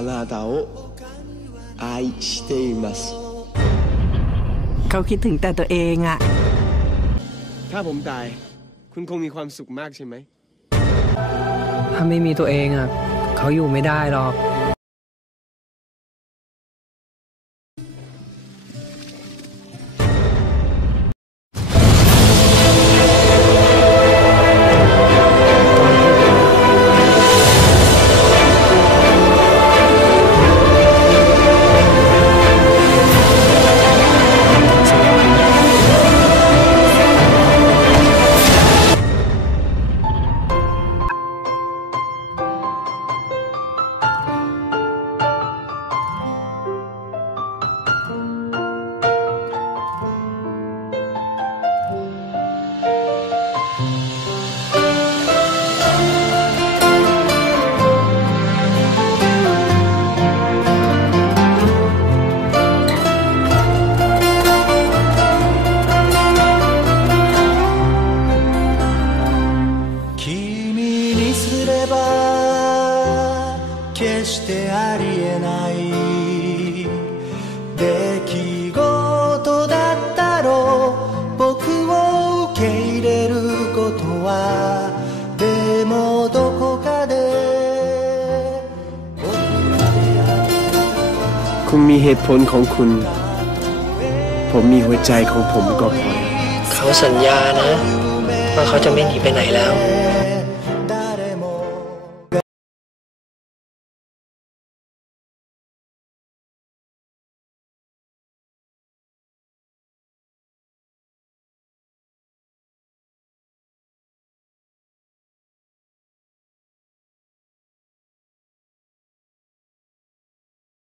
あなたを愛しています เขาคิดถึงแต่ตัวเองอะ ถ้าผมตาย คุณคงมีความสุขมากใช่ไหม ถ้าไม่มีตัวเองอ่ะ เขาอยู่ไม่ได้หรอก にすれば決してありえない出来事だったろう僕を受け入れることはでもどこかで僕らである คุณมีเหตุผลของคุณ ผมมีหัวใจของผมก็พอ เขาสัญญานะ ว่าเขาจะไม่หนีไปไหนแล้ว 「